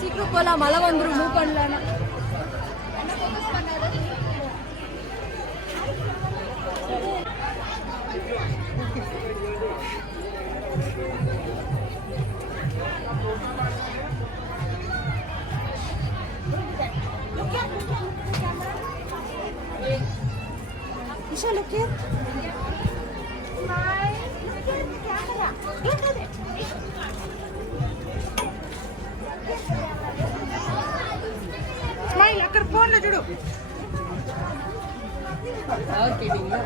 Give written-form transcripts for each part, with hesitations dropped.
சீக்கிரம் போலாம், மழை வந்துடும். மூவ் பண்ணலன்னா Isha, look here. Smile. Look at the camera. Look at it. Smile. Akkar phone la judo. Aur kidding na.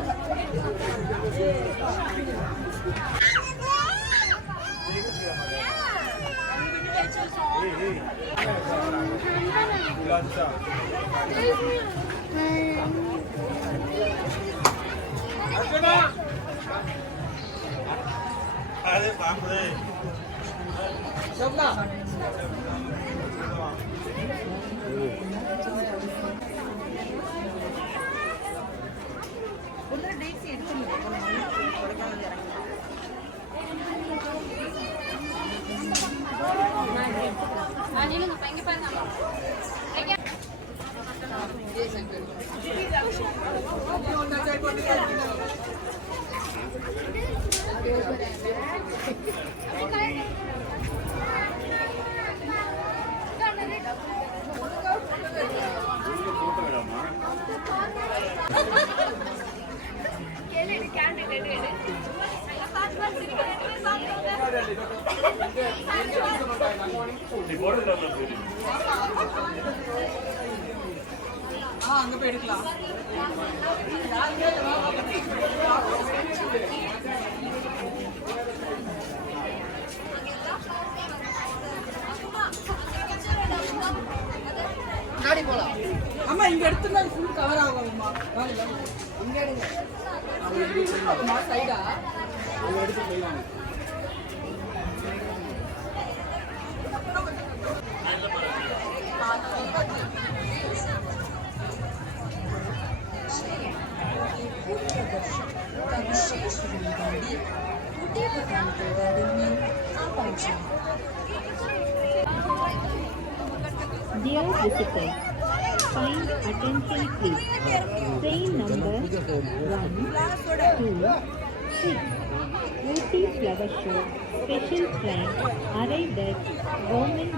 अरे बाप रे Sobna. ஒண்ணு டேக்ஸ் எடுத்துங்க. நீங்க பைங்க பாருங்க. அங்க போய் எடுக்கலாம். அம்மா இங்க எடுத்துனா ஃபுல் கவர் ஆகும்மா. இங்க எடுங்க. அம்மா சைடா அங்க எடுத்து போய்வாங்க. Dear visitors, kind attention please. Train number 126 Ooty Flower Show special train arrived at Government